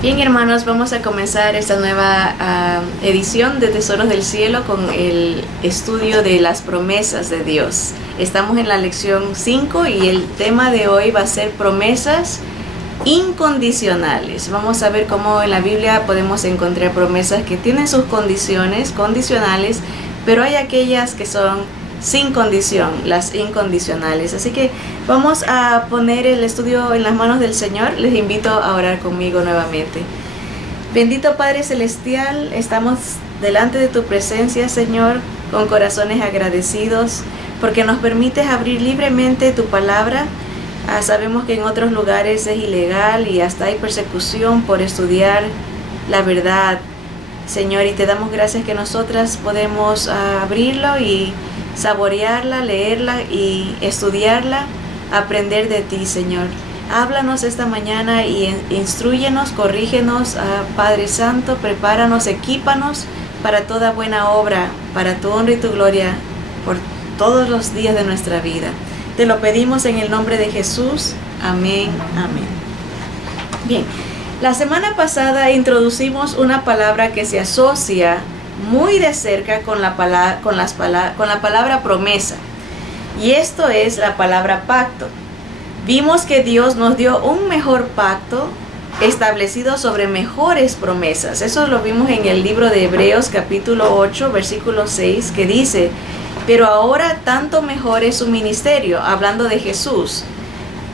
Bien, hermanos, vamos a comenzar esta nueva edición de Tesoros del Cielo con el estudio de las promesas de Dios. Estamos en la lección 5 y el tema de hoy va a ser promesas incondicionales. Vamos a ver cómo en la Biblia podemos encontrar promesas que tienen sus condiciones condicionales, pero hay aquellas que son sin condición, las incondicionales. Así que vamos a poner el estudio en las manos del Señor. Les invito a orar conmigo nuevamente. Bendito Padre Celestial, estamos delante de tu presencia, Señor, con corazones agradecidos porque nos permites abrir libremente tu palabra. Sabemos que en otros lugares es ilegal y hasta hay persecución por estudiar la verdad, Señor, y te damos gracias que nosotras podemos abrirlo y saborearla, leerla y estudiarla, aprender de ti, Señor. Háblanos esta mañana y instrúyenos, corrígenos, Padre Santo, prepáranos, equípanos para toda buena obra, para tu honra y tu gloria por todos los días de nuestra vida. Te lo pedimos en el nombre de Jesús. Amén, amén. Bien, la semana pasada introducimos una palabra que se asocia muy de cerca con la palabra promesa, y esto es la palabra pacto. Vimos que Dios nos dio un mejor pacto establecido sobre mejores promesas. Eso lo vimos en el libro de Hebreos capítulo 8 versículo 6, que dice: pero ahora tanto mejor es su ministerio, hablando de Jesús,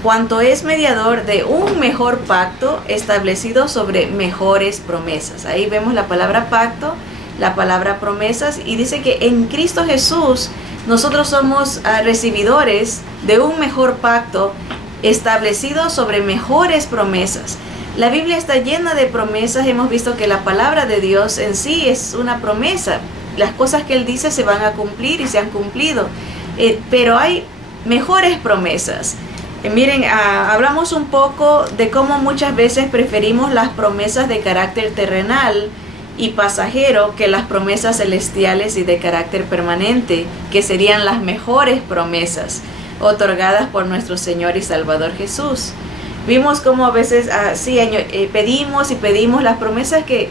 cuanto es mediador de un mejor pacto establecido sobre mejores promesas. Ahí vemos la palabra pacto, la palabra promesas, y dice que en Cristo Jesús nosotros somos recibidores de un mejor pacto establecido sobre mejores promesas. La Biblia está llena de promesas. Hemos visto que la palabra de Dios en sí es una promesa. Las cosas que Él dice se van a cumplir y se han cumplido, pero hay mejores promesas. Miren, hablamos un poco de cómo muchas veces preferimos las promesas de carácter terrenal y pasajero que las promesas celestiales y de carácter permanente, que serían las mejores promesas otorgadas por nuestro Señor y Salvador Jesús. Vimos cómo a veces pedimos y pedimos las promesas que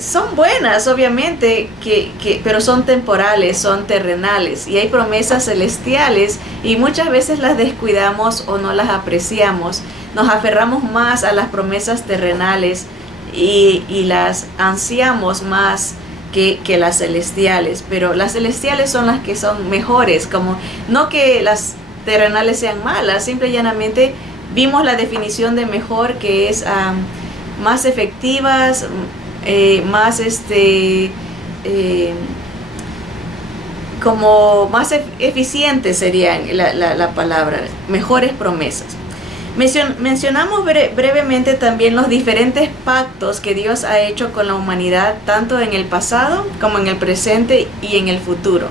son buenas, obviamente, pero son temporales, son terrenales, y hay promesas celestiales y muchas veces las descuidamos o no las apreciamos. Nos aferramos más a las promesas terrenales y las ansiamos más que las celestiales, pero las celestiales son las que son mejores. Como no que las terrenales sean malas, simple y llanamente vimos la definición de mejor, que es más efectivas, más como más eficiente sería la palabra, mejores promesas. Mencionamos brevemente también los diferentes pactos que Dios ha hecho con la humanidad, tanto en el pasado como en el presente y en el futuro.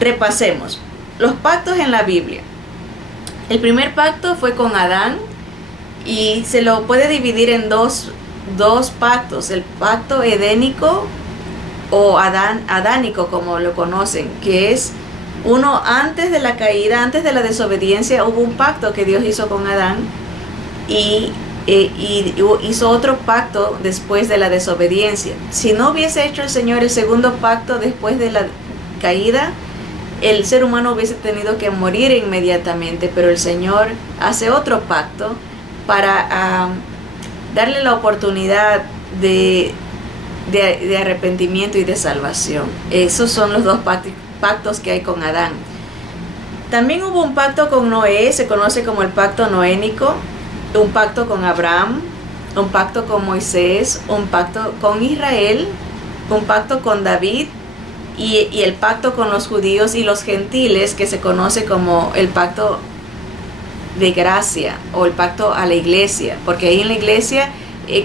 Repasemos los pactos en la Biblia. El primer pacto fue con Adán y se lo puede dividir en dos pactos: el pacto edénico o adánico, como lo conocen, que es uno antes de la caída, antes de la desobediencia. Hubo un pacto que Dios hizo con Adán y hizo otro pacto después de la desobediencia. Si no hubiese hecho el Señor el segundo pacto después de la caída, el ser humano hubiese tenido que morir inmediatamente, pero el Señor hace otro pacto para darle la oportunidad de arrepentimiento y de salvación. Esos son los dos pactos que hay con Adán. También hubo un pacto con Noé, se conoce como el pacto noénico, un pacto con Abraham, un pacto con Moisés, un pacto con Israel, un pacto con David y el pacto con los judíos y los gentiles, que se conoce como el pacto de gracia o el pacto a la iglesia, porque ahí en la iglesia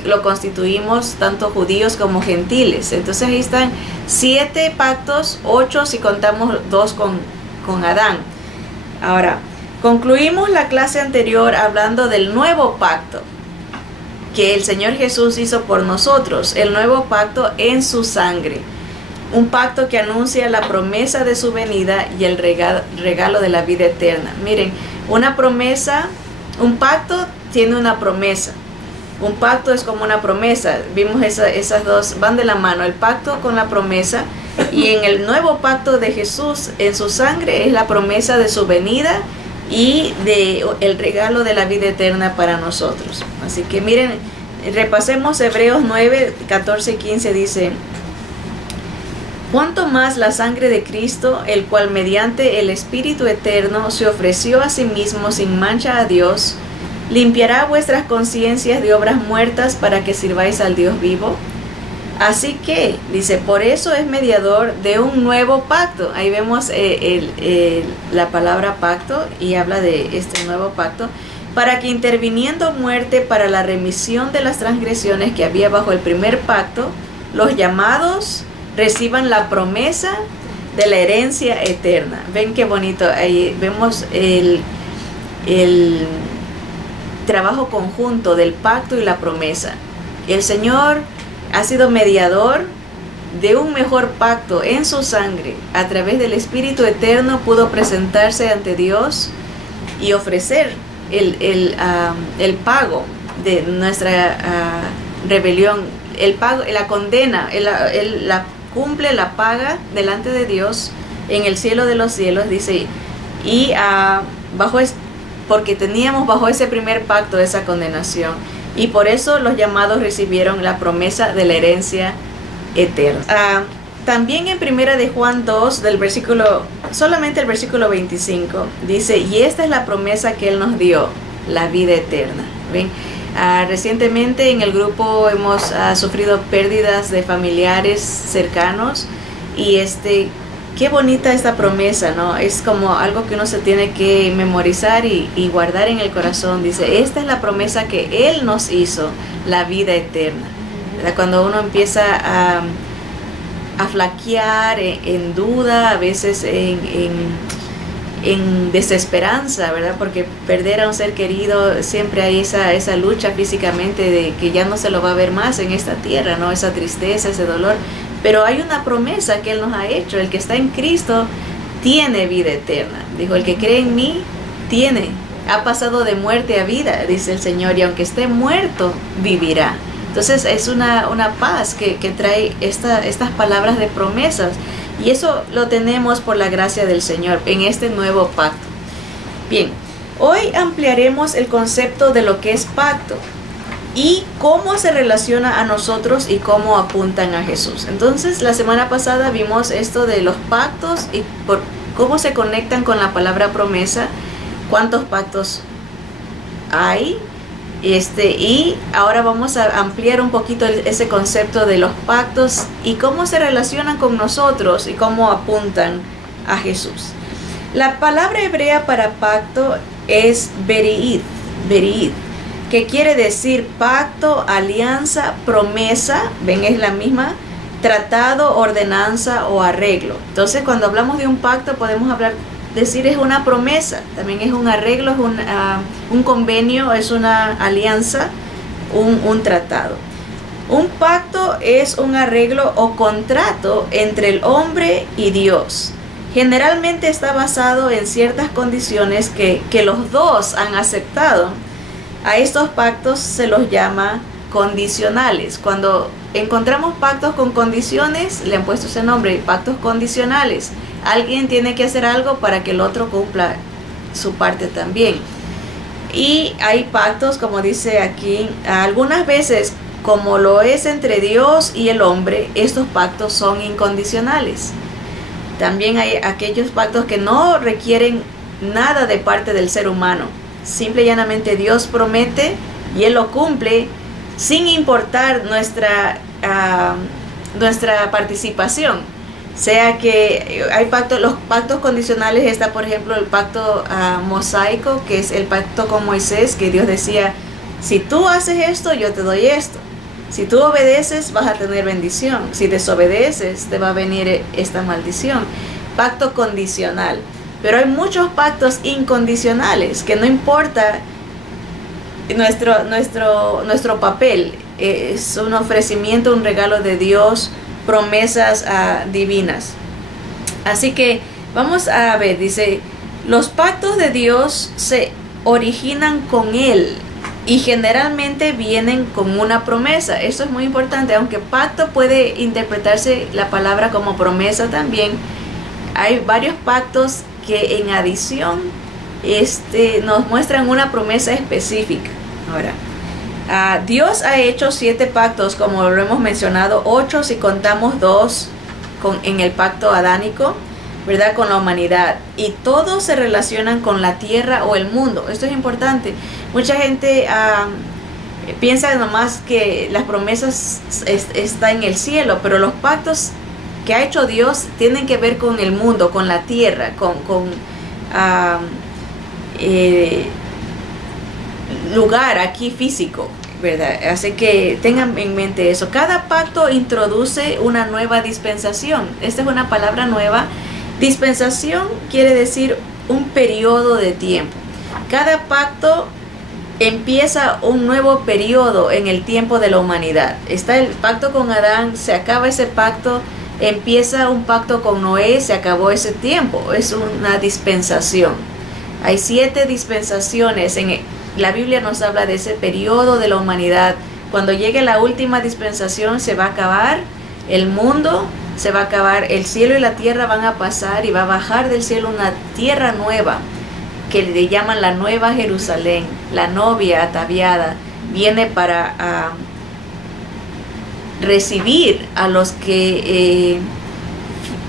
lo constituimos tanto judíos como gentiles. Entonces ahí están 7 pactos, 8 si contamos 2 con Adán. Ahora, concluimos la clase anterior hablando del nuevo pacto que el Señor Jesús hizo por nosotros, el nuevo pacto en su sangre. Un pacto que anuncia la promesa de su venida y el regalo de la vida eterna. Miren, una promesa, un pacto tiene una promesa. Un pacto es como una promesa. Vimos esas dos van de la mano, el pacto con la promesa. Y en el nuevo pacto de Jesús, en su sangre, es la promesa de su venida y de el regalo de la vida eterna para nosotros. Así que miren, repasemos Hebreos 9, 14 y 15, dice: cuanto más la sangre de Cristo, el cual mediante el Espíritu eterno se ofreció a sí mismo sin mancha a Dios, limpiará vuestras conciencias de obras muertas para que sirváis al Dios vivo. Así que, dice, por eso es mediador de un nuevo pacto. Ahí vemos la palabra pacto y habla de este nuevo pacto, para que interviniendo muerte para la remisión de las transgresiones que había bajo el primer pacto, los llamados reciban la promesa de la herencia eterna. Ven qué bonito, ahí vemos el trabajo conjunto del pacto y la promesa. El Señor ha sido mediador de un mejor pacto en su sangre. A través del Espíritu eterno pudo presentarse ante Dios y ofrecer el pago de nuestra rebelión, el pago, la condena, la cumple, la paga delante de Dios en el cielo de los cielos, dice, y porque teníamos bajo ese primer pacto esa condenación, y por eso los llamados recibieron la promesa de la herencia eterna. También en primera de Juan 2, solamente el versículo 25, dice, y esta es la promesa que Él nos dio, la vida eterna. ¿Ven? Recientemente en el grupo hemos sufrido pérdidas de familiares cercanos, y qué bonita esta promesa, ¿no? Es como algo que uno se tiene que memorizar y guardar en el corazón. Dice, esta es la promesa que Él nos hizo, la vida eterna. ¿Verdad? Cuando uno empieza a flaquear en duda, a veces en desesperanza, ¿verdad? Porque perder a un ser querido, siempre hay esa lucha físicamente de que ya no se lo va a ver más en esta tierra, ¿no? Esa tristeza, ese dolor. Pero hay una promesa que Él nos ha hecho: el que está en Cristo tiene vida eterna. Dijo, el que cree en mí ha pasado de muerte a vida, dice el Señor, y aunque esté muerto, vivirá. Entonces es una paz que trae estas palabras de promesas, y eso lo tenemos por la gracia del Señor en este nuevo pacto. Bien, hoy ampliaremos el concepto de lo que es pacto y cómo se relaciona a nosotros y cómo apuntan a Jesús. Entonces, la semana pasada vimos esto de los pactos y por cómo se conectan con la palabra promesa, cuántos pactos hay, y ahora vamos a ampliar un poquito ese concepto de los pactos y cómo se relacionan con nosotros y cómo apuntan a Jesús. La palabra hebrea para pacto es beri'id, que quiere decir pacto, alianza, promesa. Ven, es la misma, tratado, ordenanza o arreglo. Entonces, cuando hablamos de un pacto, podemos decir es una promesa, también es un arreglo, es un convenio, es una alianza, un tratado. Un pacto es un arreglo o contrato entre el hombre y Dios. Generalmente está basado en ciertas condiciones que los dos han aceptado. A estos pactos se los llama condicionales. Cuando encontramos pactos con condiciones, le han puesto ese nombre, pactos condicionales. Alguien tiene que hacer algo para que el otro cumpla su parte también. Y hay pactos, como dice aquí, algunas veces, como lo es entre Dios y el hombre, estos pactos son incondicionales. También hay aquellos pactos que no requieren nada de parte del ser humano. Simple y llanamente Dios promete y Él lo cumple sin importar nuestra participación. Sea que hay los pactos condicionales, está por ejemplo el pacto mosaico, que es el pacto con Moisés, que Dios decía, si tú haces esto, yo te doy esto. Si tú obedeces, vas a tener bendición. Si desobedeces, te va a venir esta maldición. Pacto condicional. Pero hay muchos pactos incondicionales, que no importa nuestro papel, es un ofrecimiento, un regalo de Dios, promesas divinas. Así que vamos a ver, dice, los pactos de Dios se originan con Él. y generalmente vienen con una promesa. Eso es muy importante, aunque pacto puede interpretarse la palabra como promesa también. Hay varios pactos que en adición nos muestran una promesa específica. Ahora, Dios ha hecho 7 pactos, como lo hemos mencionado, 8 si contamos 2 en el pacto adánico, ¿verdad? Con la humanidad, y todos se relacionan con la tierra o el mundo. Esto es importante. Mucha gente piensa nomás que las promesas están en el cielo, pero los pactos que ha hecho Dios tienen que ver con el mundo, con la tierra, con lugar aquí físico, ¿verdad? Así que tengan en mente eso. Cada pacto introduce una nueva dispensación. Esta es una palabra nueva. Dispensación quiere decir un periodo de tiempo. Cada pacto empieza un nuevo periodo en el tiempo de la humanidad. Está el pacto con Adán, se acaba ese pacto, empieza un pacto con Noé, se acabó ese tiempo. Es una dispensación. Hay 7 dispensaciones. La Biblia nos habla de ese periodo de la humanidad. Cuando llegue la última dispensación se va a acabar el mundo, se va a acabar, el cielo y la tierra van a pasar y va a bajar del cielo una tierra nueva que le llaman la Nueva Jerusalén. La novia ataviada viene para recibir a los que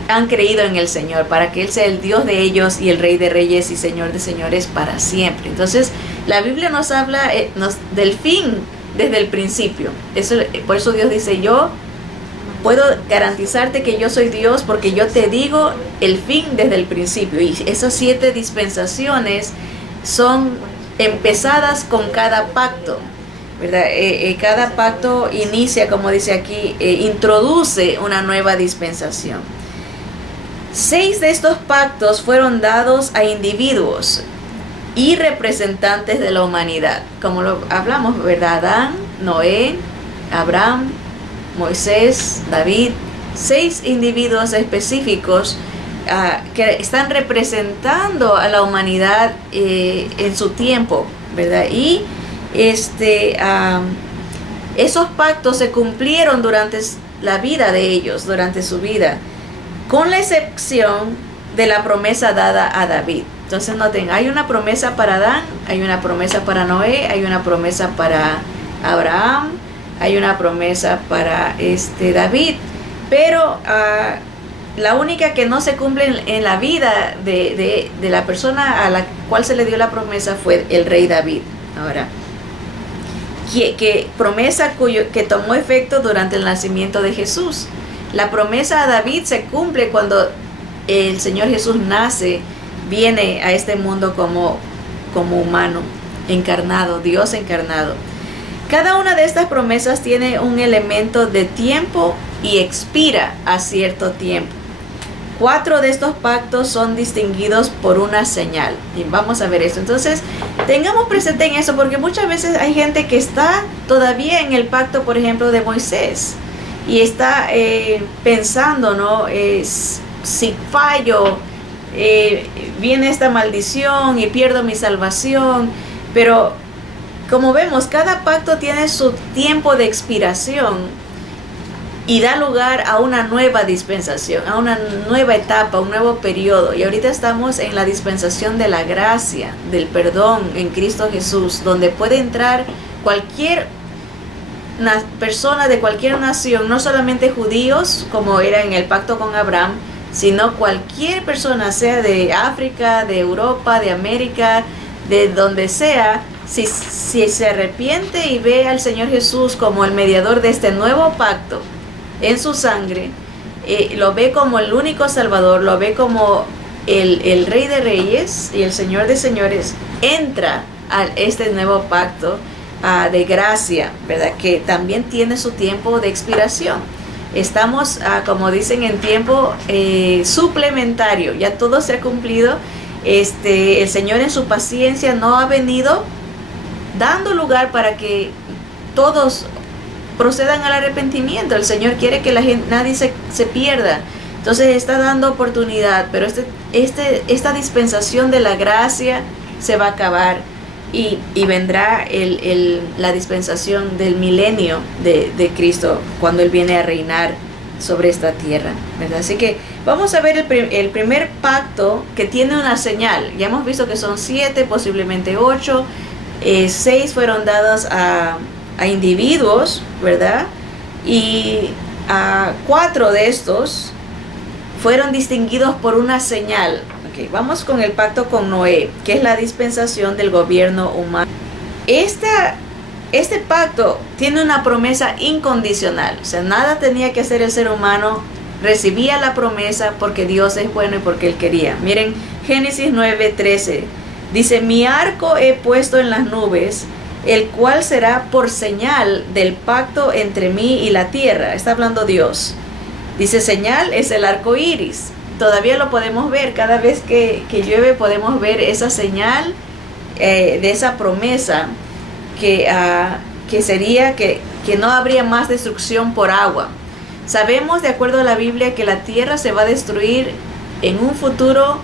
han creído en el Señor, para que Él sea el Dios de ellos y el Rey de Reyes y Señor de Señores para siempre. Entonces la Biblia nos habla del fin desde el principio. Por eso Dios dice: yo puedo garantizarte que yo soy Dios porque yo te digo el fin desde el principio. Y esas 7 dispensaciones son empezadas con cada pacto, ¿verdad? Cada pacto inicia, como dice aquí, introduce una nueva dispensación. 6 de estos pactos fueron dados a individuos y representantes de la humanidad, como lo hablamos, ¿verdad? Adán, Noé, Abraham, Moisés, David. 6 individuos específicos que están representando a la humanidad en su tiempo, ¿verdad? Y esos pactos se cumplieron durante la vida de ellos, durante su vida, con la excepción de la promesa dada a David. Entonces noten, hay una promesa para Adán, hay una promesa para Noé, hay una promesa para Abraham, hay una promesa para David, pero la única que no se cumple en la vida de la persona a la cual se le dio la promesa fue el rey David. Ahora, que promesa que tomó efecto durante el nacimiento de Jesús. La promesa a David se cumple cuando el Señor Jesús nace, viene a este mundo como humano, encarnado, Dios encarnado. Cada una de estas promesas tiene un elemento de tiempo y expira a cierto tiempo. 4 de estos pactos son distinguidos por una señal. Y vamos a ver esto. Entonces, tengamos presente en eso, porque muchas veces hay gente que está todavía en el pacto, por ejemplo, de Moisés. Y está pensando, ¿no? Si fallo, viene esta maldición y pierdo mi salvación. Pero como vemos, cada pacto tiene su tiempo de expiración y da lugar a una nueva dispensación, a una nueva etapa, un nuevo periodo. Y ahorita estamos en la dispensación de la gracia, del perdón en Cristo Jesús, donde puede entrar cualquier persona de cualquier nación, no solamente judíos, como era en el pacto con Abraham, sino cualquier persona, sea de África, de Europa, de América, de donde sea. Si se arrepiente y ve al Señor Jesús como el mediador de este nuevo pacto en su sangre, lo ve como el único Salvador, lo ve como el Rey de Reyes y el Señor de Señores, entra a este nuevo pacto de gracia, ¿verdad? Que también tiene su tiempo de expiración. Estamos, como dicen, en tiempo suplementario. Ya todo se ha cumplido. El Señor en su paciencia no ha venido dando lugar para que todos procedan al arrepentimiento. El Señor quiere que nadie se pierda. Entonces está dando oportunidad, pero esta dispensación de la gracia se va a acabar. y vendrá la dispensación del milenio de Cristo cuando Él viene a reinar sobre esta tierra, ¿verdad? Así que vamos a ver el primer pacto que tiene una señal. Ya hemos visto que son 7, posiblemente 8, 6 fueron dados a individuos, ¿verdad? Y 4 de estos fueron distinguidos por una señal. Okay, vamos con el pacto con Noé, que es la dispensación del gobierno humano. Este pacto tiene una promesa incondicional, o sea, nada tenía que hacer el ser humano, recibía la promesa porque Dios es bueno y porque Él quería. Miren, Génesis 9:13, dice, mi arco he puesto en las nubes, el cual será por señal del pacto entre mí y la tierra. Está hablando Dios. Dice, señal es el arco iris. Todavía lo podemos ver, cada vez que llueve podemos ver esa señal de esa promesa que sería que no habría más destrucción por agua. Sabemos, de acuerdo a la Biblia, que la tierra se va a destruir en un futuro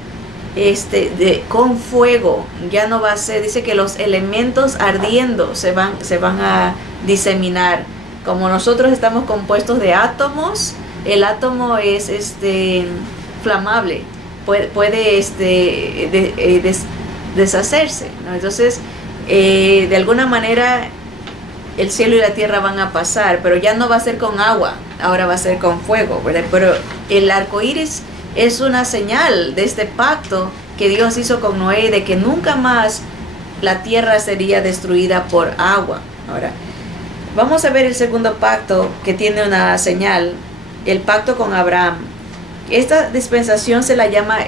con fuego. Ya no va a ser, dice que los elementos ardiendo se van a diseminar. Como nosotros estamos compuestos de átomos, el átomo es flamable, puede deshacerse, ¿no? Entonces, de alguna manera el cielo y la tierra van a pasar, pero ya no va a ser con agua, ahora va a ser con fuego, ¿verdad? Pero el arco iris es una señal de este pacto que Dios hizo con Noé, de que nunca más la tierra sería destruida por agua. Ahora, vamos a ver el segundo pacto que tiene una señal, el pacto con Abraham. Esta dispensación se la llama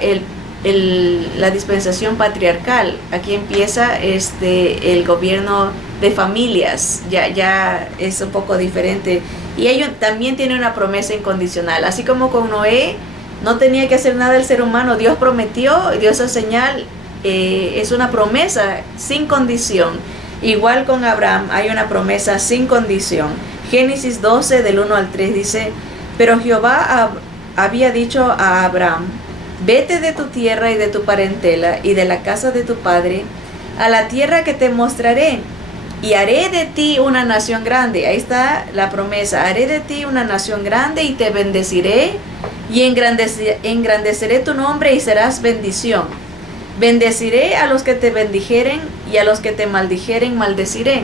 la dispensación patriarcal. Aquí empieza el gobierno de familias, ya es un poco diferente, y ello también tiene una promesa incondicional. Así como con Noé no tenía que hacer nada el ser humano, Dios prometió, dio esa señal, es una promesa sin condición. Igual con Abraham hay una promesa sin condición. Génesis 12 del 1 al 3 dice, pero Jehová había dicho a Abraham, vete de tu tierra y de tu parentela y de la casa de tu padre a la tierra que te mostraré, y haré de ti una nación grande. Ahí está la promesa, haré de ti una nación grande y te bendeciré y engrandeceré tu nombre y serás bendición. Bendeciré a los que te bendijeren y a los que te maldijeren maldeciré,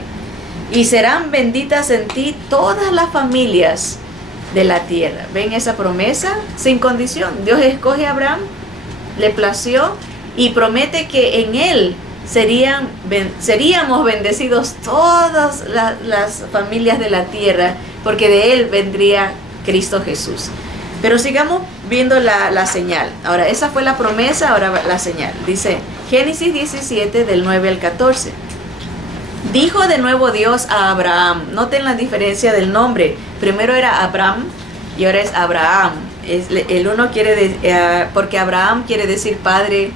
y serán benditas en ti todas las familias de la tierra. ¿Ven esa promesa? Sin condición. Dios escoge a Abraham, le plació y promete que en él seríamos bendecidos todas las familias de la tierra, porque de él vendría Cristo Jesús. Pero sigamos viendo la señal. Ahora, esa fue la promesa, ahora la señal. Dice Génesis 17 del 9 al 14. Dijo de nuevo Dios a Abraham. Noten la diferencia del nombre. Primero era Abraham y ahora es Abraham. El uno porque Abraham quiere decir padre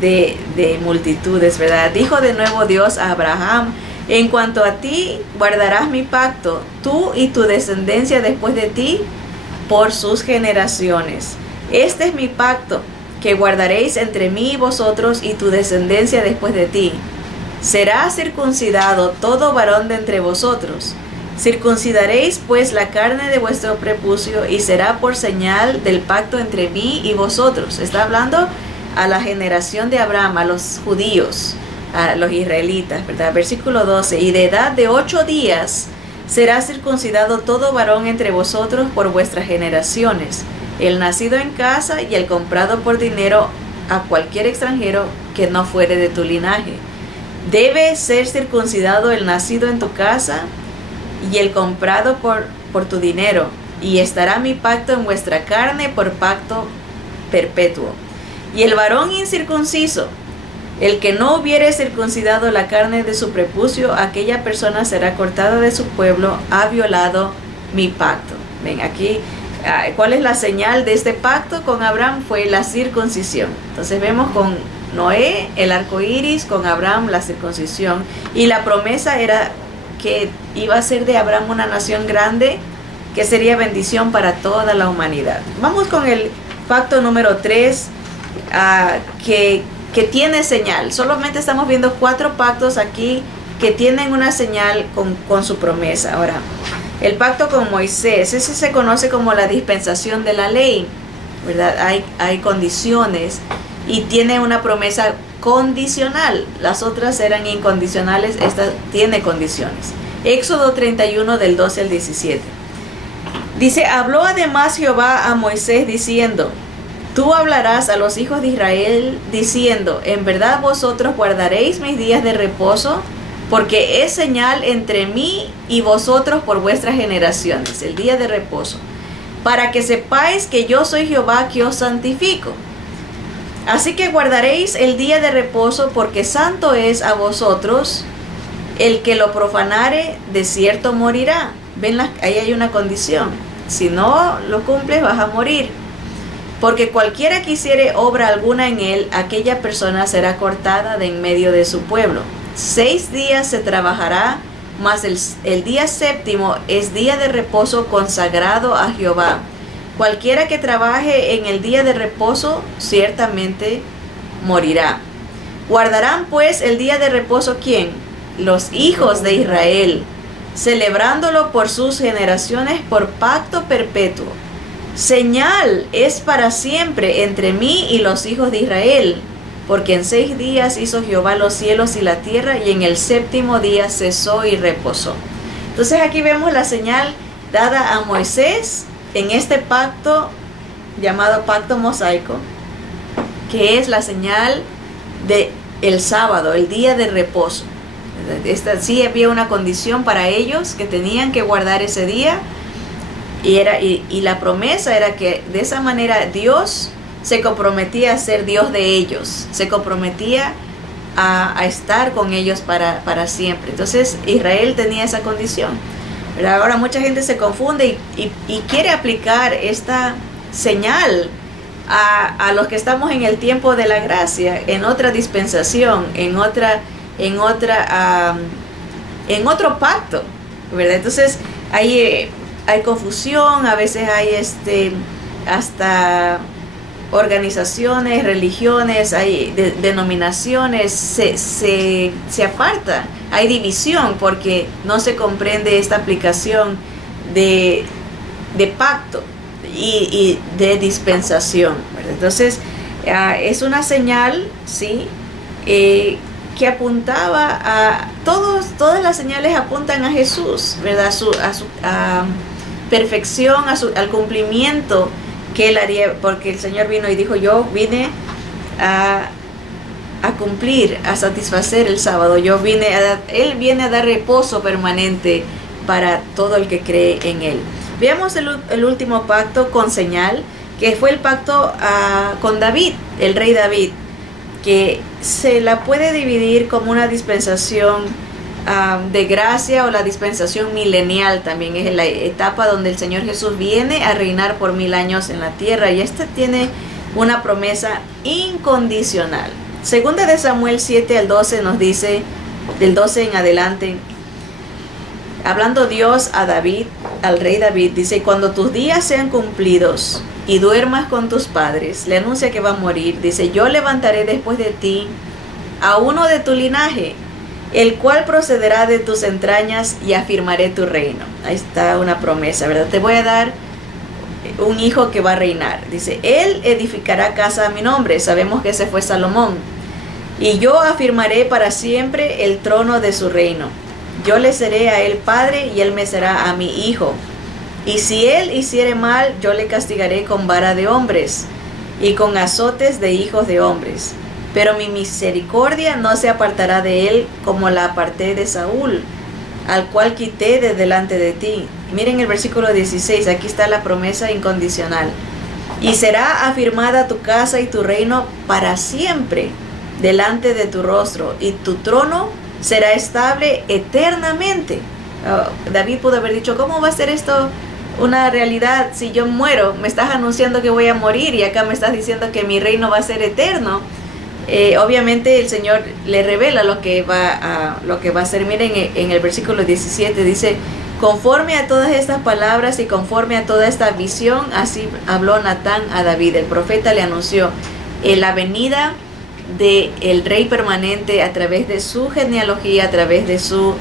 de multitudes, ¿verdad? Dijo de nuevo Dios a Abraham, en cuanto a ti, guardarás mi pacto, tú y tu descendencia después de ti, por sus generaciones. Este es mi pacto, que guardaréis entre mí y vosotros y tu descendencia después de ti. Será circuncidado todo varón de entre vosotros. Circuncidaréis pues la carne de vuestro prepucio, y será por señal del pacto entre mí y vosotros. Está hablando a la generación de Abraham, a los judíos, a los israelitas, ¿verdad? Versículo 12, y de edad de 8 días será circuncidado todo varón entre vosotros por vuestras generaciones, el nacido en casa y el comprado por dinero a cualquier extranjero que no fuere de tu linaje. Debe ser circuncidado el nacido en tu casa y el comprado por tu dinero, y estará mi pacto en vuestra carne por pacto perpetuo. Y el varón incircunciso, el que no hubiere circuncidado la carne de su prepucio, aquella persona será cortada de su pueblo, ha violado mi pacto. Ven aquí, ¿cuál es la señal de este pacto con Abraham? Fue la circuncisión. Entonces vemos con Noé el arco iris, con Abraham la circuncisión, y la promesa era que iba a ser de Abraham una nación grande, que sería bendición para toda la humanidad. Vamos con el pacto número 3, que que tiene señal. Solamente estamos viendo 4 pactos aquí que tienen una señal con su promesa. Ahora, el pacto con Moisés, ese se conoce como la dispensación de la ley, ¿verdad? Hay condiciones y tiene una promesa condicional. Las otras eran incondicionales, esta tiene condiciones. Éxodo 31 del 12 al 17. Dice, habló además Jehová a Moisés diciendo, tú hablarás a los hijos de Israel diciendo, en verdad vosotros guardaréis mis días de reposo, porque es señal entre mí y vosotros por vuestras generaciones, el día de reposo, para que sepáis que yo soy Jehová que os santifico. Así que guardaréis el día de reposo, porque santo es a vosotros. El que lo profanare, de cierto morirá. Ven, ahí hay una condición. Si no lo cumples, vas a morir. Porque cualquiera que hiciere obra alguna en él, aquella persona será cortada de en medio de su pueblo. 6 días se trabajará, mas el día séptimo es día de reposo consagrado a Jehová. Cualquiera que trabaje en el día de reposo, ciertamente morirá. Guardarán pues el día de reposo, ¿quién? Los hijos de Israel, celebrándolo por sus generaciones por pacto perpetuo. Señal es para siempre entre mí y los hijos de Israel, porque en 6 días hizo Jehová los cielos y la tierra, y en el séptimo día cesó y reposó. Entonces aquí vemos la señal dada a Moisés en este pacto llamado pacto mosaico, que es la señal de el sábado, el día de reposo. Sí había una condición para ellos, que tenían que guardar ese día, y la promesa era que de esa manera Dios se comprometía a ser Dios de ellos, se comprometía a estar con ellos para siempre. Entonces Israel tenía esa condición. Pero ahora mucha gente se confunde y quiere aplicar esta señal a los que estamos en el tiempo de la gracia, en otra dispensación, en otro pacto, ¿verdad? Entonces hay confusión, a veces hay hasta organizaciones, religiones, hay denominaciones, se aparta, hay división porque no se comprende esta aplicación de pacto y de dispensación, ¿verdad? Entonces es una señal, ¿sí? Que apuntaba a todas las señales apuntan a Jesús, ¿verdad? A su perfección, al cumplimiento que Él haría, porque el Señor vino y dijo, yo vine a cumplir, a satisfacer el sábado. Él viene a dar reposo permanente para todo el que cree en Él. Veamos el último pacto con señal, que fue el pacto con David, el rey David, que se la puede dividir como una dispensación de gracia o la dispensación milenial. También es la etapa donde el Señor Jesús viene a reinar por 1000 años en la tierra, y esta tiene una promesa incondicional. Segunda de Samuel 7 al 12 nos dice, del 12 en adelante, hablando Dios a David, al rey David, dice, cuando tus días sean cumplidos y duermas con tus padres, le anuncia que va a morir, dice, yo levantaré después de ti a uno de tu linaje, el cual procederá de tus entrañas, y afirmaré tu reino. Ahí está una promesa, ¿verdad? Te voy a dar un hijo que va a reinar. Dice, él edificará casa a mi nombre. Sabemos que ese fue Salomón. Y yo afirmaré para siempre el trono de su reino. Yo le seré a él padre, y él me será a mi hijo. Y si él hiciere mal, yo le castigaré con vara de hombres y con azotes de hijos de hombres. Pero mi misericordia no se apartará de él como la aparté de Saúl, al cual quité de delante de ti. Miren el versículo 16, aquí está la promesa incondicional. Y será afirmada tu casa y tu reino para siempre delante de tu rostro, y tu trono será estable eternamente. David pudo haber dicho, ¿cómo va a ser esto una realidad si yo muero? Me estás anunciando que voy a morir y acá me estás diciendo que mi reino va a ser eterno. Obviamente el Señor le revela lo que va a hacer. Miren, en el versículo 17 dice, conforme a todas estas palabras y conforme a toda esta visión, así habló Natán a David. El profeta le anunció la venida de el rey permanente a través de su genealogía, a través de su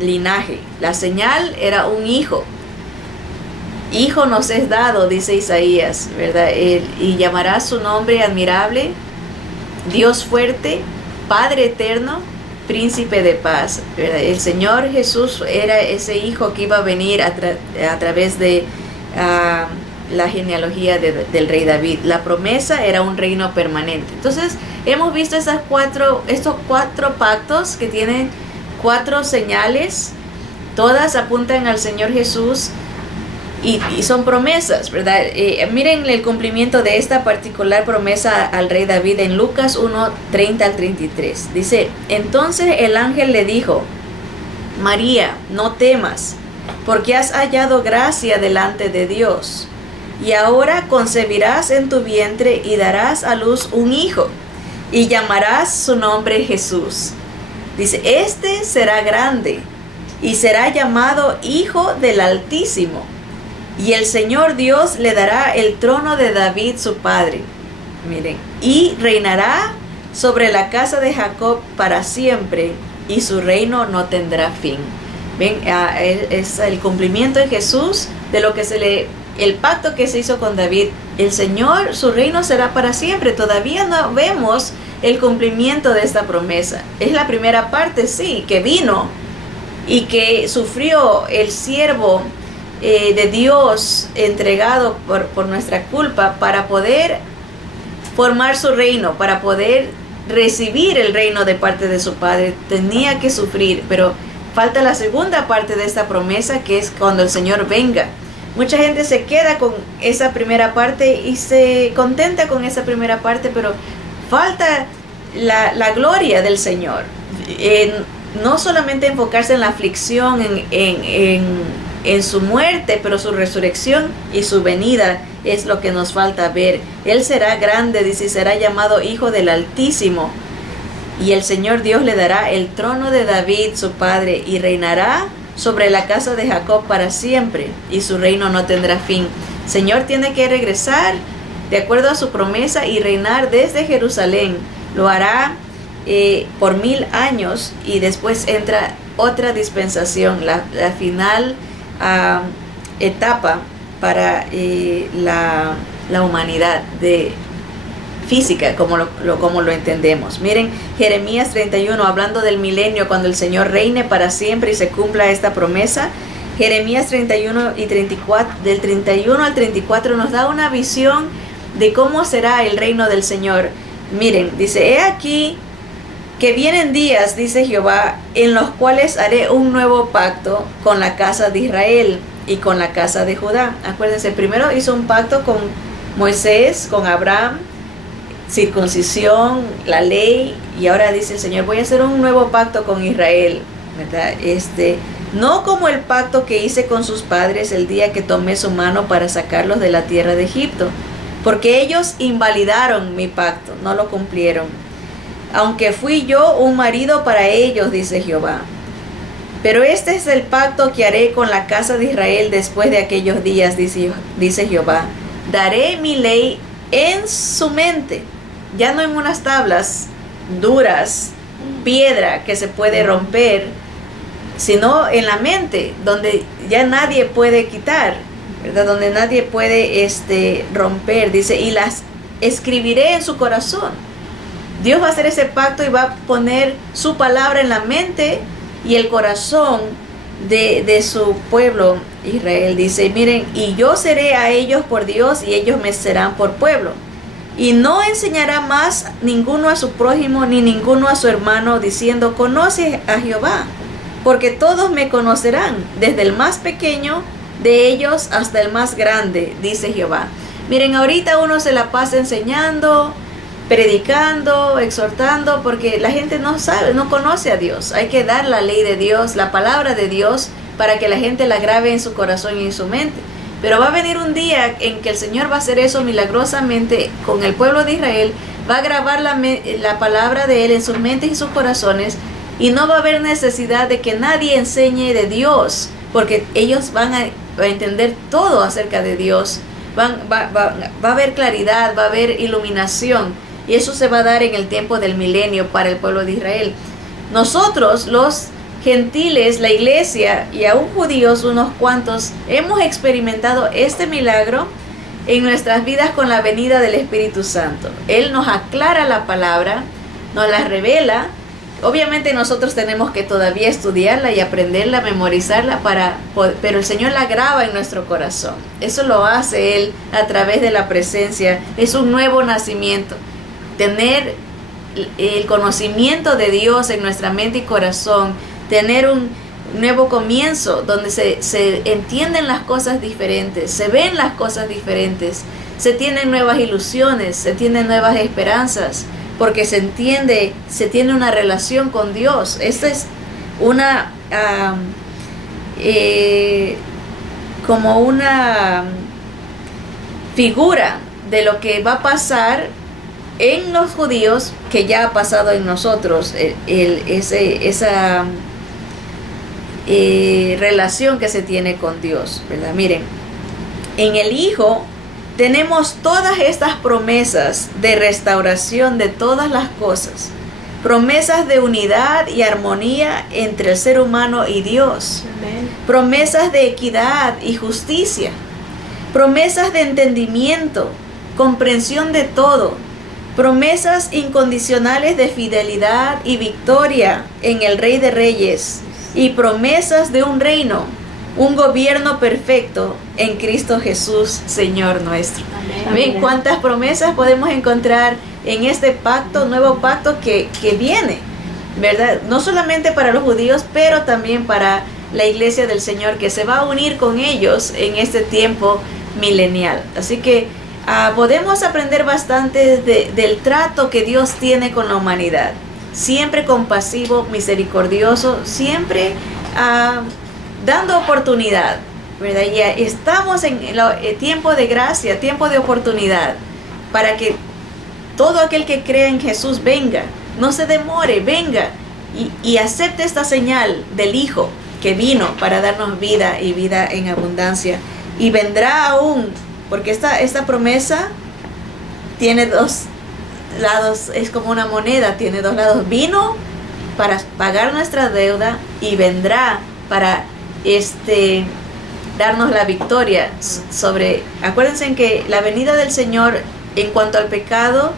linaje. La señal era un hijo. Hijo nos es dado, dice Isaías, ¿verdad? Y llamará su nombre admirable, Dios fuerte, Padre eterno, Príncipe de paz, ¿verdad? El Señor Jesús era ese hijo que iba a venir a través de la genealogía del rey David. La promesa era un reino permanente. Entonces hemos visto estos cuatro pactos que tienen 4 señales, todas apuntan al Señor Jesús. Y son promesas, ¿verdad? Miren el cumplimiento de esta particular promesa al rey David en Lucas 1, 30 al 33. Dice, entonces el ángel le dijo, María, no temas, porque has hallado gracia delante de Dios. Y ahora concebirás en tu vientre y darás a luz un hijo, y llamarás su nombre Jesús. Dice, este será grande, y será llamado Hijo del Altísimo. Y el Señor Dios le dará el trono de David su padre. Miren, y reinará sobre la casa de Jacob para siempre, y su reino no tendrá fin. Ven, es el cumplimiento en Jesús de lo que el pacto que se hizo con David. El Señor, su reino será para siempre. Todavía no vemos el cumplimiento de esta promesa. Es la primera parte, sí, que vino y que sufrió el siervo de Dios entregado por nuestra culpa para poder formar su reino, para poder recibir el reino de parte de su Padre. Tenía que sufrir, pero falta la segunda parte de esta promesa, que es cuando el Señor venga. Mucha gente se queda con esa primera parte y se contenta con esa primera parte, pero falta la gloria del Señor. No solamente enfocarse en la aflicción, en su muerte, pero su resurrección y su venida es lo que nos falta ver. Él será grande, dice, será llamado Hijo del Altísimo, y el Señor Dios le dará el trono de David su padre, y reinará sobre la casa de Jacob para siempre, y su reino no tendrá fin. El Señor tiene que regresar de acuerdo a su promesa y reinar desde Jerusalén. Lo hará por 1000 años, y después entra otra dispensación, la final etapa para la humanidad física, como lo entendemos. Miren, Jeremías 31, hablando del milenio, cuando el Señor reine para siempre y se cumpla esta promesa. Jeremías 31 y 34, del 31 al 34 nos da una visión de cómo será el reino del Señor. Miren, dice, he aquí que vienen días, dice Jehová, en los cuales haré un nuevo pacto con la casa de Israel y con la casa de Judá. Acuérdense, primero hizo un pacto con Moisés, con Abraham, circuncisión, la ley, y ahora dice el Señor, voy a hacer un nuevo pacto con Israel, ¿verdad? No como el pacto que hice con sus padres el día que tomé su mano para sacarlos de la tierra de Egipto, porque ellos invalidaron mi pacto, no lo cumplieron. Aunque fui yo un marido para ellos, dice Jehová. Pero este es el pacto que haré con la casa de Israel después de aquellos días, dice Jehová. Daré mi ley en su mente, ya no en unas tablas duras, piedra que se puede romper, sino en la mente, donde ya nadie puede quitar, ¿verdad? Donde nadie puede romper, dice, y las escribiré en su corazón. Dios va a hacer ese pacto y va a poner su palabra en la mente y el corazón de su pueblo Israel. Dice, miren, y yo seré a ellos por Dios y ellos me serán por pueblo. Y no enseñará más ninguno a su prójimo ni ninguno a su hermano diciendo, conoce a Jehová, porque todos me conocerán, desde el más pequeño de ellos hasta el más grande, dice Jehová. Miren, ahorita uno se la pasa enseñando, predicando, exhortando, porque la gente no sabe, no conoce a Dios. Hay que dar la ley de Dios, la palabra de Dios, para que la gente la grabe en su corazón y en su mente. Pero va a venir un día en que el Señor va a hacer eso milagrosamente con el pueblo de Israel, va a grabar la palabra de Él en sus mentes y sus corazones, y no va a haber necesidad de que nadie enseñe de Dios, porque ellos van a entender todo acerca de Dios. Va a haber claridad, va a haber iluminación. y eso se va a dar en el tiempo del milenio para el pueblo de Israel. Nosotros, los gentiles, la iglesia y aún judíos, unos cuantos, hemos experimentado este milagro en nuestras vidas con la venida del Espíritu Santo. Él nos aclara la palabra, nos la revela. Obviamente nosotros tenemos que todavía estudiarla y aprenderla, memorizarla, pero el Señor la graba en nuestro corazón. Eso lo hace Él a través de la presencia. Es un nuevo nacimiento. Tener el conocimiento de Dios en nuestra mente y corazón, tener un nuevo comienzo donde se entienden las cosas diferentes, se ven las cosas diferentes, se tienen nuevas ilusiones, se tienen nuevas esperanzas, porque se tiene una relación con Dios. Esta es una como una figura de lo que va a pasar en los judíos, que ya ha pasado en nosotros, esa relación que se tiene con Dios, ¿verdad? Miren, en el Hijo tenemos todas estas promesas de restauración de todas las cosas, promesas de unidad y armonía entre el ser humano y Dios, amén, promesas de equidad y justicia, promesas de entendimiento, comprensión de todo, promesas incondicionales de fidelidad y victoria en el Rey de Reyes, y promesas de un reino, un gobierno perfecto en Cristo Jesús, Señor nuestro. Amén. ¿Ven cuántas promesas podemos encontrar en este pacto, nuevo pacto que viene, ¿verdad? No solamente para los judíos, pero también para la iglesia del Señor, que se va a unir con ellos en este tiempo milenial. Así que podemos aprender bastante del trato que Dios tiene con la humanidad. Siempre compasivo, misericordioso, siempre dando oportunidad, ¿verdad? Y estamos en tiempo de gracia, tiempo de oportunidad, para que todo aquel que crea en Jesús venga, no se demore, venga y acepte esta señal del Hijo que vino para darnos vida y vida en abundancia. Y vendrá aún, porque esta promesa tiene dos lados, es como una moneda, tiene dos lados. Vino para pagar nuestra deuda y vendrá para darnos la victoria sobre. Acuérdense en que la venida del Señor en cuanto al pecado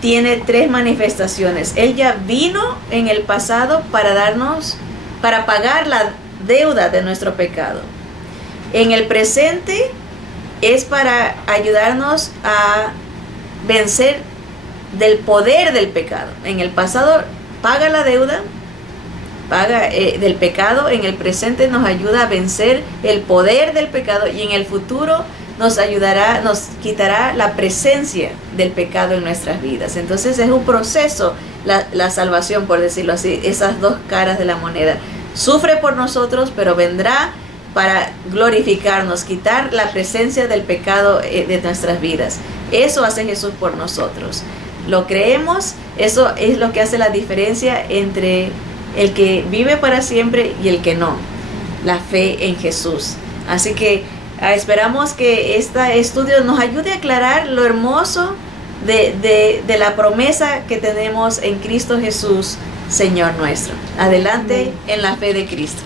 tiene tres manifestaciones. Él ya vino en el pasado para pagar la deuda de nuestro pecado. En el presente es para ayudarnos a vencer del poder del pecado. En el pasado paga la deuda, del pecado. En el presente nos ayuda a vencer el poder del pecado, y en el futuro nos quitará la presencia del pecado en nuestras vidas. Entonces es un proceso, la salvación, por decirlo así, esas dos caras de la moneda. Sufre por nosotros, pero vendrá para glorificarnos, quitar la presencia del pecado de nuestras vidas. Eso hace Jesús por nosotros. Lo creemos, eso es lo que hace la diferencia entre el que vive para siempre y el que no. La fe en Jesús. Así que esperamos que este estudio nos ayude a aclarar lo hermoso de la promesa que tenemos en Cristo Jesús, Señor nuestro. Adelante en la fe de Cristo.